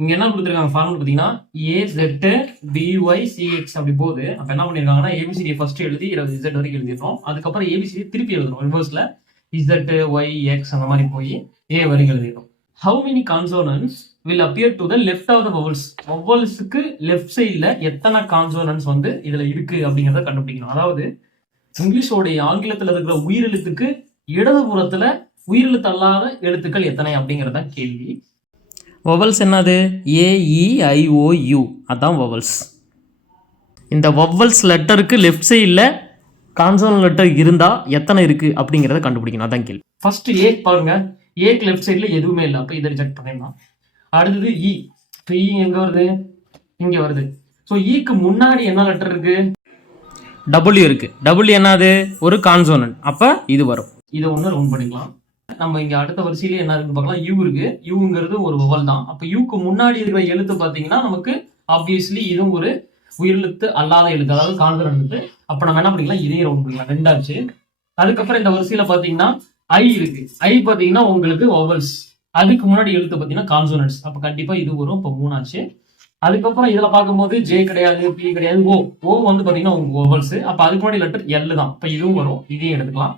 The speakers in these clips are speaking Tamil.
இங்க என்ன கொடுத்துருக்காங்க ஃபார்முலா பார்த்தீங்கன்னா AZBYCX அப்படி போகுது. அப்ப என்ன பண்ணிருக்காங்கன்னா ஏபிசிடி ஃபர்ஸ்ட் எழுதி Z வரைக்கும் எழுதிடுறோம். அதுக்கப்புறம் ஏபிசிடி திருப்பி எழுதுறோம் ரிவர்ஸ்ல ZYX அந்த மாதிரி போய் A வரைக்கும் எழுதிடுறோம். How many consonants will appear to the left of the vowels? vowelsக்கு லெஃப்ட் சைடுல எத்தனை கான்சோனன்ட்ஸ் வந்து இதுல இருக்கு அப்படிங்கறத கண்டுபிடிக்கணும். அதாவது இங்கிலீஷோடைய ஆங்கிலத்துல இருக்கிற உயிரெழுத்துக்கு இடதுபுறத்துல உயிரெழுத்து அல்லாத எழுத்துக்கள் எத்தனை அப்படிங்கறத கேள்வி. வவல்ஸ் என்னது? AEIOU அதான் வவல்ஸ். இந்த வவல்ஸ் லெட்டருக்கு லெஃப்ட் சைடில் கான்சோனன்ட் லெட்டர் இருந்தால் எத்தனை இருக்குது அப்படிங்கிறத கண்டுபிடிக்கணும். அதான் கேள்வி. ஃபர்ஸ்ட் ஏ பாருங்க, ஏக்கு லெஃப்ட் சைடில் எதுவுமே இல்லை, அப்போ இதை ரிஜெக்ட் பண்ணிடலாம். அடுத்தது இ. இப்போ இ எங்கே வருது? இங்கே வருது. ஸோ இக்கு முன்னாடி என்ன லெட்டர் இருக்கு? டபிள்யூ இருக்கு. டபிள்யூ என்னது? ஒரு கான்சோனன்ட். அப்போ இது வரும். இதை ஒன்று ரவுண்ட் பண்ணிக்கலாம். நம்ம இங்க அடுத்த வரிசையில என்ன இருக்குன்னு பார்க்கலாம். யூ இருக்கு. யூங்கிறது ஒரு வவல் தான். அப்ப யூக்கு முன்னாடி இருக்கிற எழுத்து பாத்தீங்கன்னா நமக்கு ஆப்வியஸ்லி இதுவும் ஒரு உயிரெழுத்து அல்லாத எழுத்து, அதாவது கான்சோனன்ட் எழுத்து. அப்ப நம்ம என்ன பண்ணிக்கலாம், இதையும் ரவுண்ட் பண்ணிக்கலாம். ரெண்டாச்சு. அதுக்கப்புறம் இந்த வரிசையில பாத்தீங்கன்னா ஐ இருக்கு. ஐ பாத்தீங்கன்னா உங்களுக்கு வவல்ஸ். அதுக்கு முன்னாடி எழுத்து பாத்தீங்கன்னா கான்சோனன்ட்ஸ். அப்ப கண்டிப்பா இது வரும். இப்ப மூணாச்சு. அதுக்கப்புறம் இதுல பார்க்கும்போது ஜே கிடையாது, பி கிடையாது, ஓ வந்து பாத்தீங்கன்னா உங்க வவல்ஸ். அப்ப அதுக்கு முன்னாடி லெட்டர் எல் தான். இப்ப இதுவும் வரும். இதையும் எடுத்துக்கலாம்.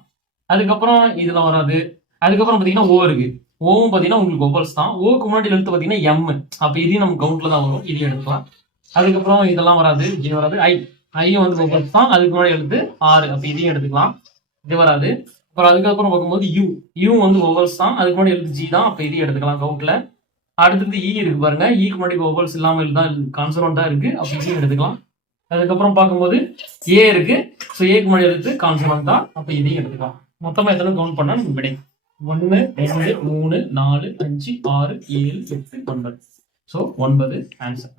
அதுக்கப்புறம் இதுல வராது. அதுக்கப்புறம் பாத்தீங்கன்னா ஓ இருக்கு. ஓவும் பாத்தீங்கன்னா உங்களுக்கு வவல்ஸ் தான். ஓக்கு முன்னாடி எழுத்து பாத்தீங்கன்னா எம். அப்ப இதையும் நம்ம கவுண்ட்ல தான் வரும். இதையும் எடுக்கலாம். அதுக்கப்புறம் இதெல்லாம் வராது, ஜே வராது. ஐ வந்து வவல்ஸ் தான். அதுக்கு முன்னாடி எழுத்து ஆறு. அப்ப இதையும் எடுத்துக்கலாம். இது வராது. அப்புறம் அதுக்கப்புறம் பார்க்கும்போது யூ வந்து வவல்ஸ் தான். அதுக்கு முன்னாடி எழுத்து ஜி தான். அப்ப இதையும் எடுத்துக்கலாம் கவுண்ட்ல. அடுத்தது இ இருக்கு பாருங்க. ஈக்கு முன்னாடி வவல்ஸ் இல்லாம தான் கான்சோனன்ட்டா இருக்கு. அப்ப இதையும் எடுத்துக்கலாம். அதுக்கப்புறம் பார்க்கும்போது ஏ இருக்கு. ஸோ ஏக்கு முன்னாடி எழுத்து கான்சோனன்ட் தான். அப்ப இதையும் எடுத்துக்கலாம். மொத்தமா எத்தனை கவுண்ட் பண்ணா நமக்கு விடை 1 2 3 4 5 6 7 8 9. So 9 answer.